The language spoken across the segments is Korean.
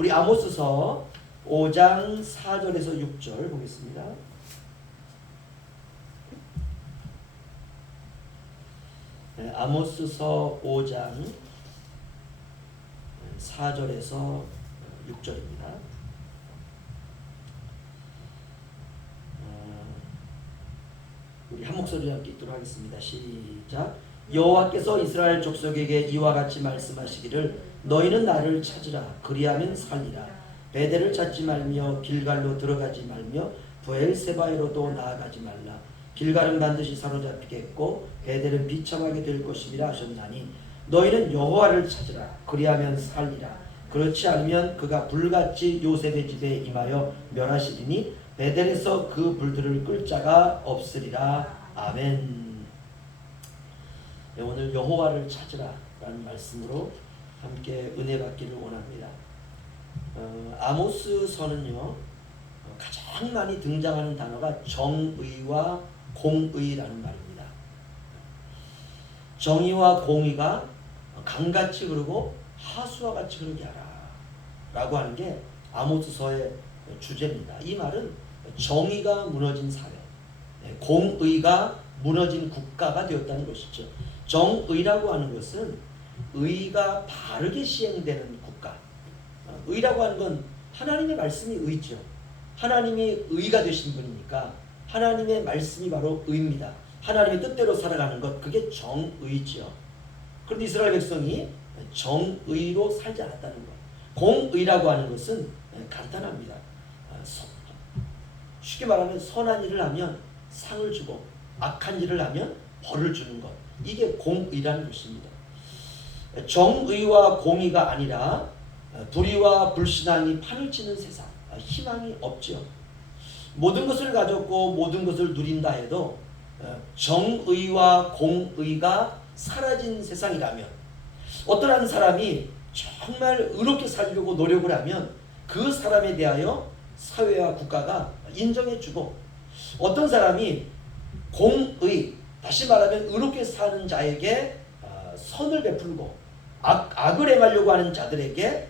우리 아모스서 5장 4절에서 6절 보겠습니다. 네, 아모스서 5장 4절에서 6절입니다. 우리 한 목소리로 함께 읽도록 하겠습니다. 시작. 여호와께서 이스라엘 족속에게 이와 같이 말씀하시기를 너희는 나를 찾으라 그리하면 살리라. 베델을 찾지 말며 길갈로 들어가지 말며 브엘세바에로도 나아가지 말라. 길갈은 반드시 사로잡히겠고 베델은 비참하게 될 것임이라 하셨나니 너희는 여호와를 찾으라 그리하면 살리라. 그렇지 않으면 그가 불같이 요셉의 집에 임하여 멸하시리니 베델에서 그 불들을 끌 자가 없으리라. 아멘. 네, 오늘 여호와를 찾으라 라는 말씀으로 함께 은혜 받기를 원합니다. 아모스서는요 가장 많이 등장하는 단어가 정의와 공의라는 말입니다. 정의와 공의가 강같이 흐르고 하수와 같이 흐르게 하라 라고 하는 게 아모스서의 주제입니다. 이 말은 정의가 무너진 사회, 공의가 무너진 국가가 되었다는 것이죠. 정의라고 하는 것은 의가 바르게 시행되는 국가. 의라고 하는 건 하나님의 말씀이 의죠. 하나님이 의가 되신 분이니까 하나님의 말씀이 바로 의입니다. 하나님의 뜻대로 살아가는 것, 그게 정의죠. 그런데 이스라엘 백성이 정의로 살지 않았다는 것. 공의라고 하는 것은 간단합니다. 쉽게 말하면 선한 일을 하면 상을 주고 악한 일을 하면 벌을 주는 것. 이게 공의라는 것입니다. 정의와 공의가 아니라 불의와 불신앙이 판을 치는 세상, 희망이 없죠. 모든 것을 가졌고 모든 것을 누린다 해도 정의와 공의가 사라진 세상이라면, 어떤 한 사람이 정말 의롭게 살려고 노력을 하면 그 사람에 대하여 사회와 국가가 인정해주고, 어떤 사람이 공의, 다시 말하면 의롭게 사는 자에게 선을 베풀고 악을 행하려고 하는 자들에게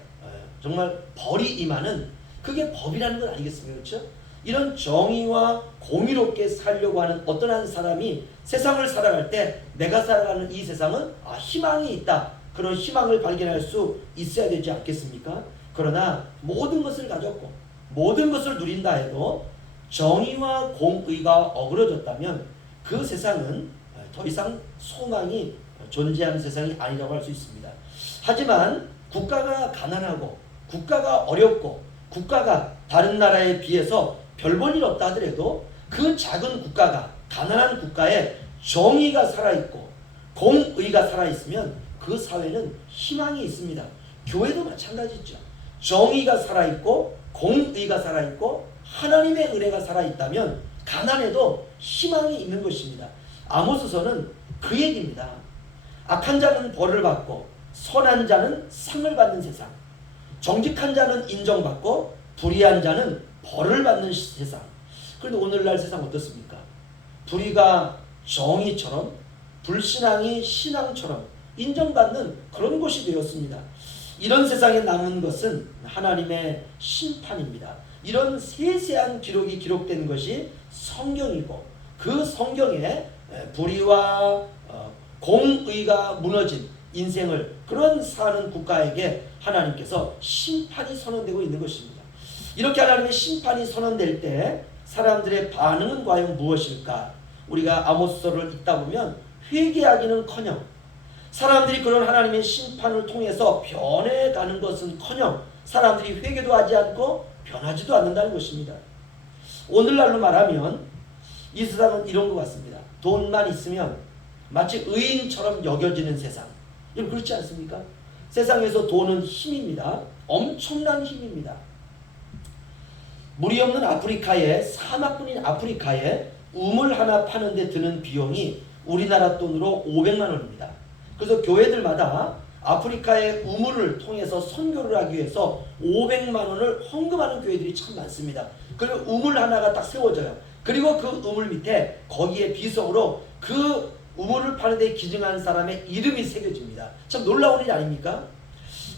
정말 벌이 임하는, 그게 법이라는 건 아니겠습니까? 그렇죠? 이런 정의와 공의롭게 살려고 하는 어떤 한 사람이 세상을 살아갈 때 내가 살아가는 이 세상은 희망이 있다, 그런 희망을 발견할 수 있어야 되지 않겠습니까? 그러나 모든 것을 가졌고 모든 것을 누린다 해도 정의와 공의가 어그러졌다면 그 세상은 더 이상 소망이 존재하는 세상이 아니라고 할 수 있습니다. 하지만 국가가 가난하고 국가가 어렵고 국가가 다른 나라에 비해서 별 볼 일 없다 하더라도 그 작은 국가가, 가난한 국가에 정의가 살아있고 공의가 살아있으면 그 사회는 희망이 있습니다. 교회도 마찬가지죠. 정의가 살아있고 공의가 살아있고 하나님의 은혜가 살아있다면 가난해도 희망이 있는 것입니다. 아모스서는 그 얘기입니다. 악한 자는 벌을 받고 선한 자는 상을 받는 세상, 정직한 자는 인정받고 불의한 자는 벌을 받는 세상. 그런데 오늘날 세상 어떻습니까? 불의가 정의처럼 불신앙이 신앙처럼 인정받는 그런 곳이 되었습니다. 이런 세상에 남은 것은 하나님의 심판입니다. 이런 세세한 기록이 기록된 것이 성경이고, 그 성경에 불의와 공의가 무너진 인생을 그런 사는 국가에게 하나님께서 심판이 선언되고 있는 것입니다. 이렇게 하나님의 심판이 선언될 때 사람들의 반응은 과연 무엇일까? 우리가 아모스서를 읽다 보면 회개하기는커녕 사람들이 그런 하나님의 심판을 통해서 변해가는 것은커녕 사람들이 회개도 하지 않고 변하지도 않는다는 것입니다. 오늘날로 말하면 이 세상은 이런 것 같습니다. 돈만 있으면 마치 의인처럼 여겨지는 세상. 여러분 그렇지 않습니까? 세상에서 돈은 힘입니다. 엄청난 힘입니다. 물이 없는 아프리카에, 사막뿐인 아프리카에 우물 하나 파는데 드는 비용이 우리나라 돈으로 500만 원입니다. 그래서 교회들마다 아프리카의 우물을 통해서 선교를 하기 위해서 500만 원을 헌금하는 교회들이 참 많습니다. 그리고 우물 하나가 딱 세워져요. 그리고 그 우물 밑에 거기에 비석으로 그 우물을 파는 데 기증한 사람의 이름이 새겨집니다. 참 놀라운 일 아닙니까?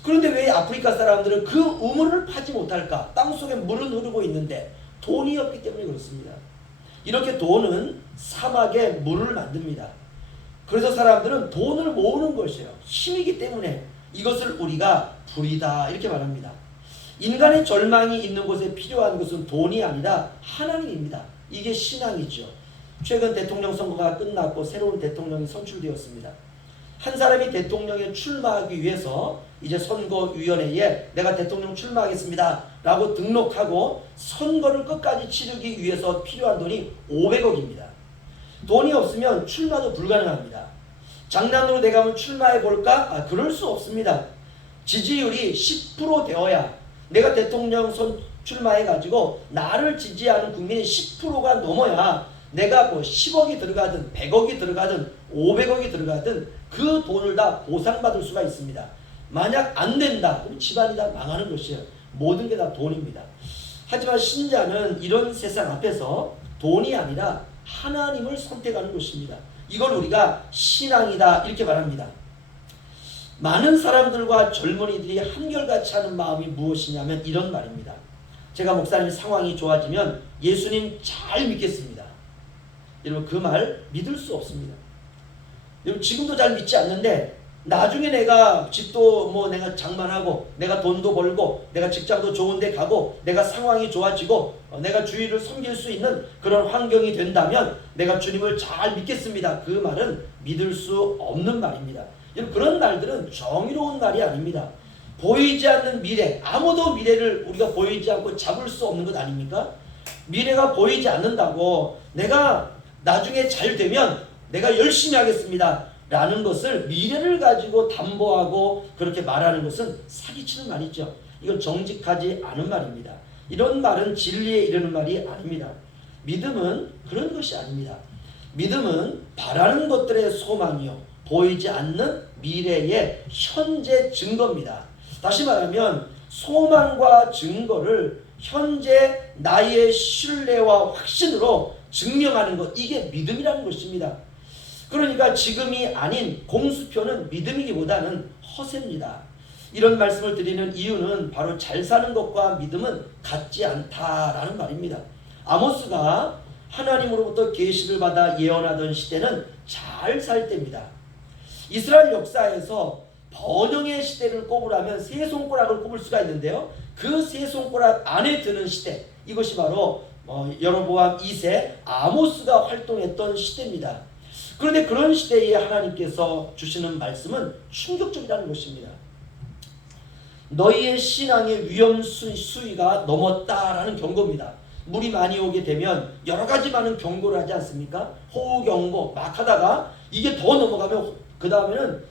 그런데 왜 아프리카 사람들은 그 우물을 파지 못할까? 땅속에 물은 흐르고 있는데 돈이 없기 때문에 그렇습니다. 이렇게 돈은 사막에 물을 만듭니다. 그래서 사람들은 돈을 모으는 것이에요. 힘이기 때문에 이것을 우리가 불이다 이렇게 말합니다. 인간의 절망이 있는 곳에 필요한 것은 돈이 아니라 하나님입니다. 이게 신앙이죠. 최근 대통령 선거가 끝났고 새로운 대통령이 선출되었습니다. 한 사람이 대통령에 출마하기 위해서 이제 선거위원회에 내가 대통령 출마하겠습니다 라고 등록하고 선거를 끝까지 치르기 위해서 필요한 돈이 500억입니다. 돈이 없으면 출마도 불가능합니다. 장난으로 내가 한번 출마해 볼까? 그럴 수 없습니다. 지지율이 10% 되어야 내가 대통령 출마해 가지고 나를 지지하는 국민의 10%가 넘어야 내가 뭐 10억이 들어가든 100억이 들어가든 500억이 들어가든 그 돈을 다 보상받을 수가 있습니다. 만약 안 된다 그럼 집안이 다 망하는 것이에요. 모든 게 다 돈입니다. 하지만 신자는 이런 세상 앞에서 돈이 아니라 하나님을 선택하는 것입니다. 이걸 우리가 신앙이다 이렇게 말합니다. 많은 사람들과 젊은이들이 한결같이 하는 마음이 무엇이냐면 이런 말입니다. 제가 목사님 상황이 좋아지면 예수님 잘 믿겠습니다. 여러분 그 말 믿을 수 없습니다. 여러분 지금도 잘 믿지 않는데 나중에 내가 집도 뭐 내가 장만하고 내가 돈도 벌고 내가 직장도 좋은 데 가고 내가 상황이 좋아지고 내가 주의를 섬길 수 있는 그런 환경이 된다면 내가 주님을 잘 믿겠습니다. 그 말은 믿을 수 없는 말입니다. 여러분 그런 날들은 정의로운 날이 아닙니다. 보이지 않는 미래, 아무도 미래를 우리가 보이지 않고 잡을 수 없는 것 아닙니까? 미래가 보이지 않는다고 내가 나중에 잘 되면 내가 열심히 하겠습니다 라는 것을 미래를 가지고 담보하고 그렇게 말하는 것은 사기치는 말이죠. 이건 정직하지 않은 말입니다. 이런 말은 진리에 이르는 말이 아닙니다. 믿음은 그런 것이 아닙니다. 믿음은 바라는 것들의 소망이요 보이지 않는 미래의 현재 증거입니다. 다시 말하면 소망과 증거를 현재 나의 신뢰와 확신으로 증명하는 것, 이게 믿음이라는 것입니다. 그러니까 지금이 아닌 공수표는 믿음이기보다는 허세입니다. 이런 말씀을 드리는 이유는 바로 잘 사는 것과 믿음은 같지 않다라는 말입니다. 아모스가 하나님으로부터 계시를 받아 예언하던 시대는 잘 살 때입니다. 이스라엘 역사에서 번영의 시대를 꼽으라면 세 손가락을 꼽을 수가 있는데요. 그 세 손가락 안에 드는 시대, 이것이 바로 여로보암 2세 아모스가 활동했던 시대입니다. 그런데 그런 시대에 하나님께서 주시는 말씀은 충격적이라는 것입니다. 너희의 신앙의 위험 수위가 넘었다라는 경고입니다. 물이 많이 오게 되면 여러 가지 많은 경고를 하지 않습니까? 호우 경고 막 하다가 이게 더 넘어가면 그 다음에는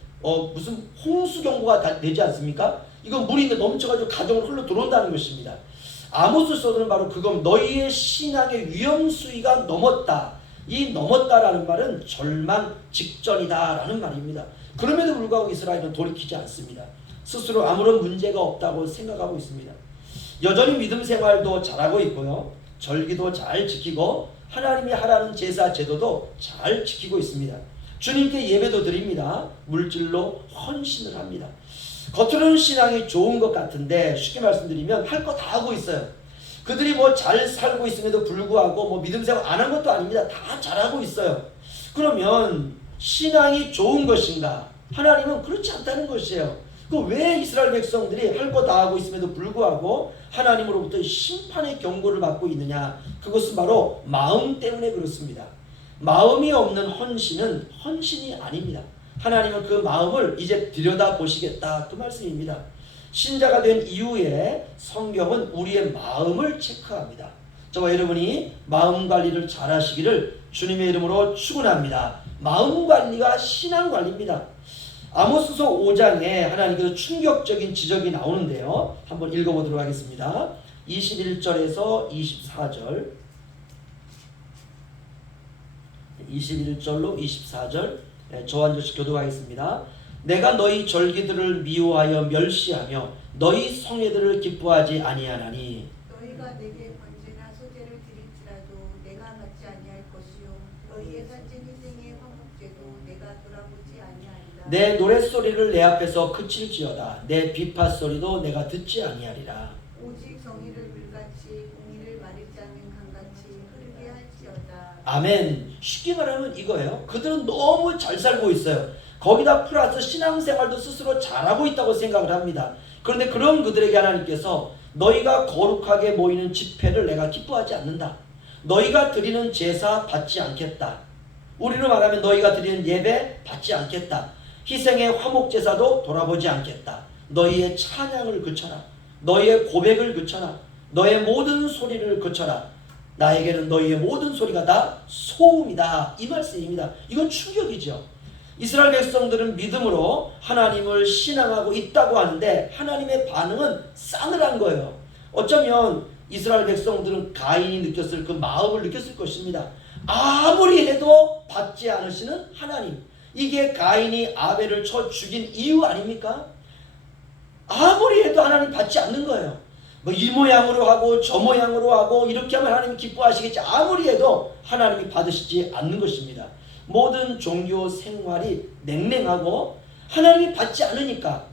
무슨 홍수 경고가 되지 않습니까? 이건 물이 넘쳐가지고 가정을 흘러 들어온다는 것입니다. 아모스서는 바로 그건 너희의 신앙의 위험 수위가 넘었다. 이 넘었다라는 말은 절망 직전이다라는 말입니다. 그럼에도 불구하고 이스라엘은 돌이키지 않습니다. 스스로 아무런 문제가 없다고 생각하고 있습니다. 여전히 믿음 생활도 잘하고 있고요. 절기도 잘 지키고 하나님이 하라는 제사 제도도 잘 지키고 있습니다. 주님께 예배도 드립니다. 물질로 헌신을 합니다. 겉으로는 신앙이 좋은 것 같은데 쉽게 말씀드리면 할 거 다 하고 있어요. 그들이 뭐 잘 살고 있음에도 불구하고 뭐 믿음 생활 안 한 것도 아닙니다. 다 잘하고 있어요. 그러면 신앙이 좋은 것인가? 하나님은 그렇지 않다는 것이에요. 그 왜 이스라엘 백성들이 할 거 다 하고 있음에도 불구하고 하나님으로부터 심판의 경고를 받고 있느냐? 그것은 바로 마음 때문에 그렇습니다. 마음이 없는 헌신은 헌신이 아닙니다. 하나님은 그 마음을 이제 들여다보시겠다 그 말씀입니다. 신자가 된 이후에 성경은 우리의 마음을 체크합니다. 저와 여러분이 마음 관리를 잘 하시기를 주님의 이름으로 축원합니다. 마음 관리가 신앙 관리입니다. 아모스서 5장에 하나님께서 충격적인 지적이 나오는데요. 한번 읽어보도록 하겠습니다. 21절에서 24절 21절로 24절 저 한 절씩 교독하겠습니다. 내가 너희 절기들을 미워하여 멸시하며 너희 성회들을 기뻐하지 아니하나니 너희가 내게 번제나 소제를 드릴지라도 내가 받지 아니할 것이요 너희의 산진 희생의 화목제도 내가 돌아보지 아니하리라. 내 노랫소리를 내 앞에서 그칠지어다. 내 비파소리도 내가 듣지 아니하리라. 오직 정의를 물같이 공의를 마르지 않는 강같이 흐르게 할지어다. 아멘. 쉽게 말하면 이거예요. 그들은 너무 잘 살고 있어요. 거기다 플러스 신앙생활도 스스로 잘하고 있다고 생각을 합니다. 그런데 그런 그들에게 하나님께서 너희가 거룩하게 모이는 집회를 내가 기뻐하지 않는다. 너희가 드리는 제사 받지 않겠다. 우리로 말하면 너희가 드리는 예배 받지 않겠다. 희생의 화목제사도 돌아보지 않겠다. 너희의 찬양을 그쳐라. 너희의 고백을 그쳐라. 너의 모든 소리를 그쳐라. 나에게는 너희의 모든 소리가 다 소음이다. 이 말씀입니다. 이건 충격이죠. 이스라엘 백성들은 믿음으로 하나님을 신앙하고 있다고 하는데 하나님의 반응은 싸늘한 거예요. 어쩌면 이스라엘 백성들은 가인이 느꼈을 그 마음을 느꼈을 것입니다. 아무리 해도 받지 않으시는 하나님. 이게 가인이 아벨을 쳐 죽인 이유 아닙니까? 아무리 해도 하나님 받지 않는 거예요. 뭐 이 모양으로 하고 저 모양으로 하고 이렇게 하면 하나님 기뻐하시겠지. 아무리 해도 하나님이 받으시지 않는 것입니다. 모든 종교 생활이 냉랭하고 하나님이 받지 않으니까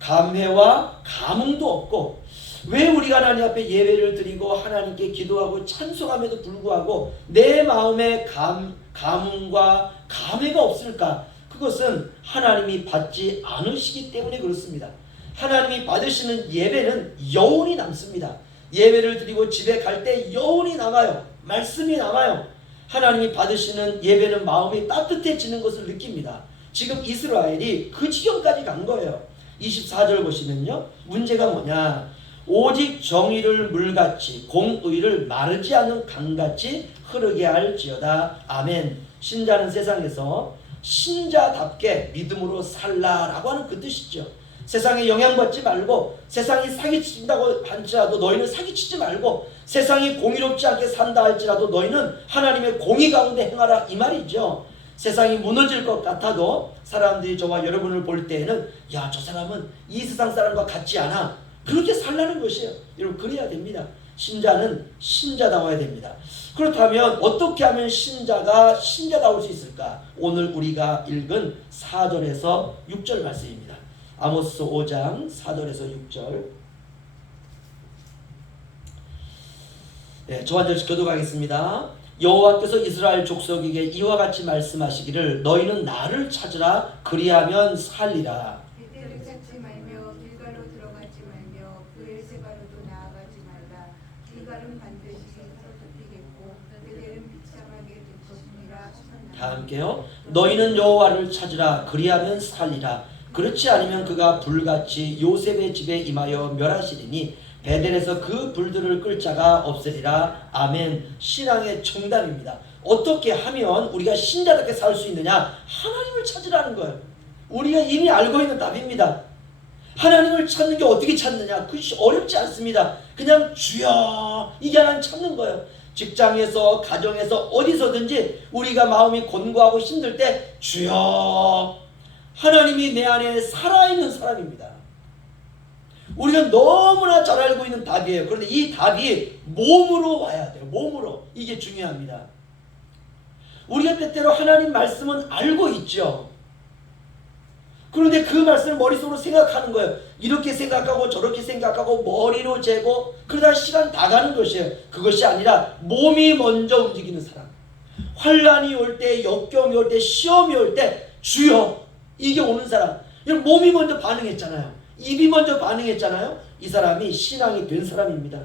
감회와 감흥도 없고, 왜 우리가 하나님 앞에 예배를 드리고 하나님께 기도하고 찬송함에도 불구하고 내 마음에 감흥과 감회가 없을까? 그것은 하나님이 받지 않으시기 때문에 그렇습니다. 하나님이 받으시는 예배는 여운이 남습니다. 예배를 드리고 집에 갈 때 여운이 남아요. 말씀이 남아요. 하나님이 받으시는 예배는 마음이 따뜻해지는 것을 느낍니다. 지금 이스라엘이 그 지경까지 간 거예요. 24절 보시면요. 문제가 뭐냐? 오직 정의를 물같이 공의를 마르지 않는 강같이 흐르게 할지어다. 아멘. 신자는 세상에서 신자답게 믿음으로 살라라고 하는 그 뜻이죠. 세상에 영향받지 말고, 세상이 사기친다고 할지라도 너희는 사기치지 말고, 세상이 공의롭지 않게 산다 할지라도 너희는 하나님의 공의 가운데 행하라, 이 말이죠. 세상이 무너질 것 같아도 사람들이 저와 여러분을 볼 때에는 야, 저 사람은 이 세상 사람과 같지 않아, 그렇게 살라는 것이에요. 여러분, 그래야 됩니다. 신자는 신자다워야 됩니다. 그렇다면 어떻게 하면 신자가 신자다울 수 있을까? 오늘 우리가 읽은 4절에서 6절 말씀입니다. 아모스 5장 4절에서 6절. 네, 저 한 절씩 교독하겠습니다. 여호와께서 이스라엘 족속에게 이와 같이 말씀하시기를 너희는 나를 찾으라. 그리하면 살리라. 베델을 찾지 말며 길갈로 들어가지 말며 브엘세바로도 나아가지 말라. 길갈은 반드시 더럽히겠고 베델은 비참하게 될 것이니라. 다 함께요. 너희는 여호와를 찾으라. 그리하면 살리라. 그렇지 않으면 그가 불같이 요셉의 집에 임하여 멸하시리니 베델에서 그 불들을 끌 자가 없으리라. 아멘. 신앙의 정답입니다. 어떻게 하면 우리가 신자답게 살 수 있느냐? 하나님을 찾으라는 거예요. 우리가 이미 알고 있는 답입니다. 하나님을 찾는 게 어떻게 찾느냐? 그것이 어렵지 않습니다. 그냥 주여, 이게 하나님 찾는 거예요. 직장에서, 가정에서, 어디서든지 우리가 마음이 곤고하고 힘들 때 주여, 하나님이 내 안에 살아있는 사람입니다. 우리가 너무나 잘 알고 있는 답이에요. 그런데 이 답이 몸으로 와야 돼요. 몸으로. 이게 중요합니다. 우리가 때때로 하나님 말씀은 알고 있죠. 그런데 그 말씀을 머릿속으로 생각하는 거예요. 이렇게 생각하고 저렇게 생각하고 머리로 재고 그러다 시간 다 가는 것이에요. 그것이 아니라 몸이 먼저 움직이는 사람. 환난이 올 때, 역경이 올 때, 시험이 올 때 주여, 이게 오는 사람. 몸이 먼저 반응했잖아요. 입이 먼저 반응했잖아요. 이 사람이 신앙이 된 사람입니다.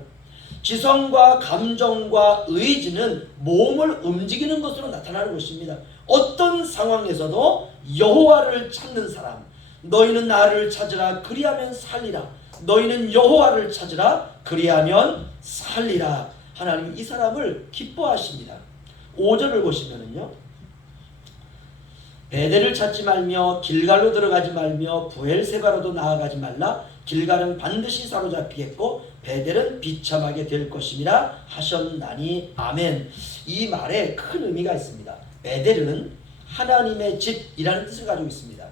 지성과 감정과 의지는 몸을 움직이는 것으로 나타나는 것입니다. 어떤 상황에서도 여호와를 찾는 사람. 너희는 나를 찾으라. 그리하면 살리라. 너희는 여호와를 찾으라. 그리하면 살리라. 하나님 이 사람을 기뻐하십니다. 5절을 보시면은요. 베델을 찾지 말며 길갈로 들어가지 말며 부엘세바로도 나아가지 말라. 길갈은 반드시 사로잡히겠고 베델은 비참하게 될 것임이라 하셨나니. 아멘. 이 말에 큰 의미가 있습니다. 베델은 하나님의 집이라는 뜻을 가지고 있습니다.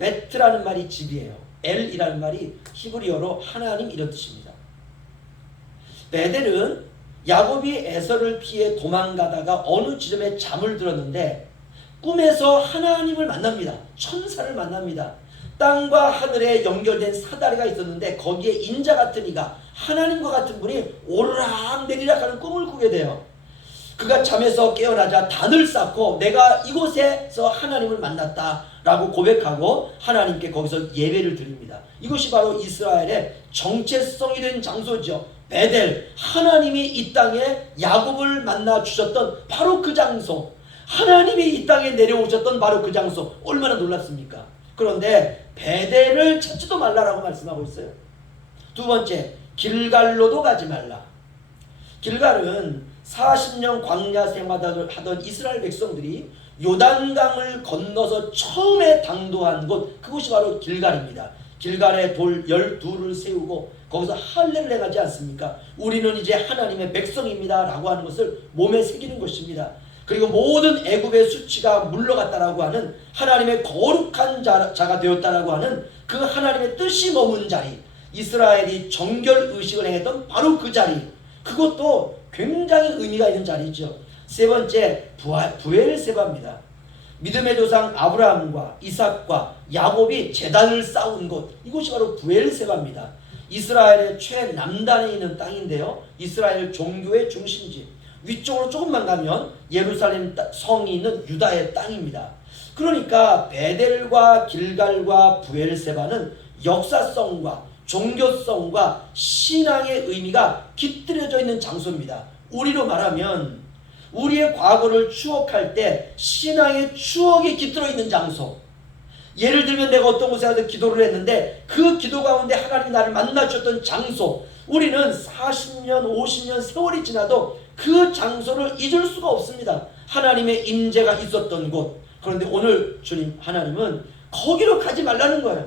베트라는 말이 집이에요. 엘이라는 말이 히브리어로 하나님, 이런 뜻입니다. 베델은 야곱이 에서를 피해 도망가다가 어느 지점에 잠을 들었는데 꿈에서 하나님을 만납니다. 천사를 만납니다. 땅과 하늘에 연결된 사다리가 있었는데 거기에 인자 같은 이가 하나님과 같은 분이 오르락 내리락 하는 꿈을 꾸게 돼요. 그가 잠에서 깨어나자 단을 쌓고 내가 이곳에서 하나님을 만났다 라고 고백하고 하나님께 거기서 예배를 드립니다. 이것이 바로 이스라엘의 정체성이 된 장소죠. 베델, 하나님이 이 땅에 야곱을 만나 주셨던 바로 그 장소, 하나님이 이 땅에 내려오셨던 바로 그 장소, 얼마나 놀랍습니까? 그런데 베델을 찾지도 말라라고 말씀하고 있어요. 두 번째, 길갈로도 가지 말라. 길갈은 40년 광야 생활을 하던 이스라엘 백성들이 요단강을 건너서 처음에 당도한 곳, 그곳이 바로 길갈입니다. 길갈에 돌 12를 세우고 거기서 할례를 해가지 않습니까? 우리는 이제 하나님의 백성입니다 라고 하는 것을 몸에 새기는 것입니다. 그리고 모든 애굽의 수치가 물러갔다라고 하는 하나님의 거룩한 자가 되었다라고 하는 그 하나님의 뜻이 머문 자리, 이스라엘이 정결의식을 행했던 바로 그 자리, 그것도 굉장히 의미가 있는 자리죠. 세 번째, 브엘세바입니다. 믿음의 조상 아브라함과 이삭과 야곱이 제단을 쌓은 곳, 이곳이 바로 브엘세바입니다. 이스라엘의 최남단에 있는 땅인데요, 이스라엘 종교의 중심지. 위쪽으로 조금만 가면 예루살렘 성이 있는 유다의 땅입니다. 그러니까 베델과 길갈과 브엘세바는 역사성과 종교성과 신앙의 의미가 깃들여져 있는 장소입니다. 우리로 말하면 우리의 과거를 추억할 때 신앙의 추억이 깃들어 있는 장소. 예를 들면 내가 어떤 곳에 가서 기도를 했는데 그 기도 가운데 하나님이 나를 만나 주셨던 장소, 우리는 40년 50년 세월이 지나도 그 장소를 잊을 수가 없습니다. 하나님의 임재가 있었던 곳. 그런데 오늘 주님 하나님은 거기로 가지 말라는 거예요.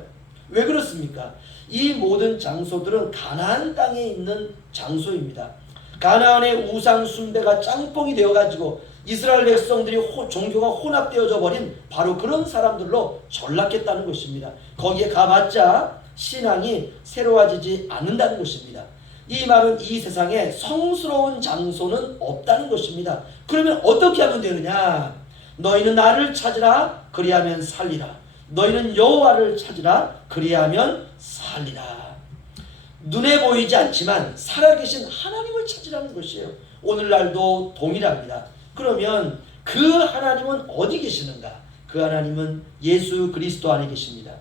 왜 그렇습니까? 이 모든 장소들은 가나안 땅에 있는 장소입니다. 가나안의 우상 숭배가 짬뽕이 되어가지고 이스라엘 백성들이 종교가 혼합되어져 버린 바로 그런 사람들로 전락했다는 것입니다. 거기에 가봤자 신앙이 새로워지지 않는다는 것입니다. 이 말은 이 세상에 성스러운 장소는 없다는 것입니다. 그러면 어떻게 하면 되느냐? 너희는 나를 찾으라, 그리하면 살리라. 너희는 여호와를 찾으라, 그리하면 살리라. 눈에 보이지 않지만 살아계신 하나님을 찾으라는 것이에요. 오늘날도 동일합니다. 그러면 그 하나님은 어디 계시는가? 그 하나님은 예수 그리스도 안에 계십니다.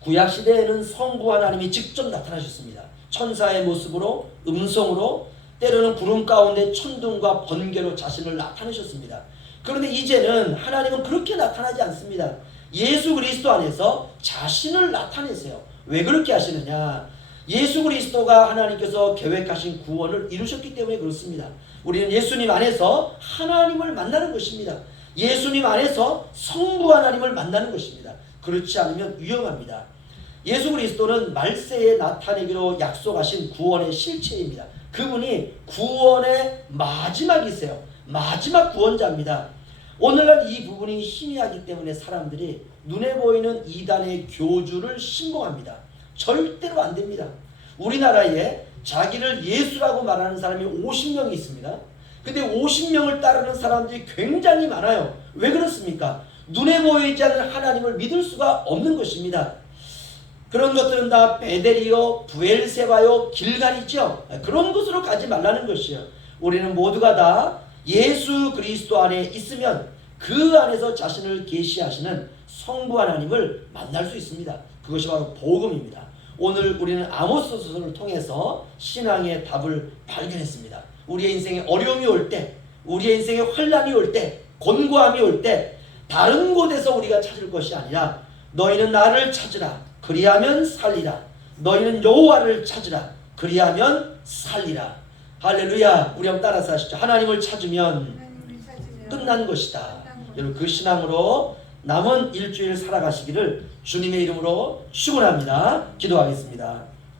구약시대에는 성부 하나님이 직접 나타나셨습니다. 천사의 모습으로, 음성으로, 때로는 구름 가운데 천둥과 번개로 자신을 나타내셨습니다. 그런데 이제는 하나님은 그렇게 나타나지 않습니다. 예수 그리스도 안에서 자신을 나타내세요. 왜 그렇게 하시느냐? 예수 그리스도가 하나님께서 계획하신 구원을 이루셨기 때문에 그렇습니다. 우리는 예수님 안에서 하나님을 만나는 것입니다. 예수님 안에서 성부 하나님을 만나는 것입니다. 그렇지 않으면 위험합니다. 예수 그리스도는 말세에 나타내기로 약속하신 구원의 실체입니다. 그분이 구원의 마지막이세요. 마지막 구원자입니다. 오늘날 이 부분이 희미하기 때문에 사람들이 눈에 보이는 이단의 교주를 신봉합니다. 절대로 안 됩니다. 우리나라에 자기를 예수라고 말하는 사람이 50명이 있습니다. 근데 50명을 따르는 사람들이 굉장히 많아요. 왜 그렇습니까? 눈에 보이지 않는 하나님을 믿을 수가 없는 것입니다. 그런 것들은 다 베델이요, 브엘세바요, 길갈이죠. 그런 곳으로 가지 말라는 것이요. 우리는 모두가 다 예수 그리스도 안에 있으면 그 안에서 자신을 계시하시는 성부 하나님을 만날 수 있습니다. 그것이 바로 복음입니다. 오늘 우리는 아모스서를 통해서 신앙의 답을 발견했습니다. 우리의 인생에 어려움이 올 때, 우리의 인생에 환난이 올 때, 곤고함이 올 때 다른 곳에서 우리가 찾을 것이 아니라 너희는 나를 찾으라, 그리하면 살리라. 너희는 여호와를 찾으라, 그리하면 살리라. 할렐루야. 우리 한번 따라서 하시죠. 하나님을 찾으면 끝난 것이다. 여러분 그 신앙으로 남은 일주일 살아가시기를 주님의 이름으로 축원합니다. 기도하겠습니다.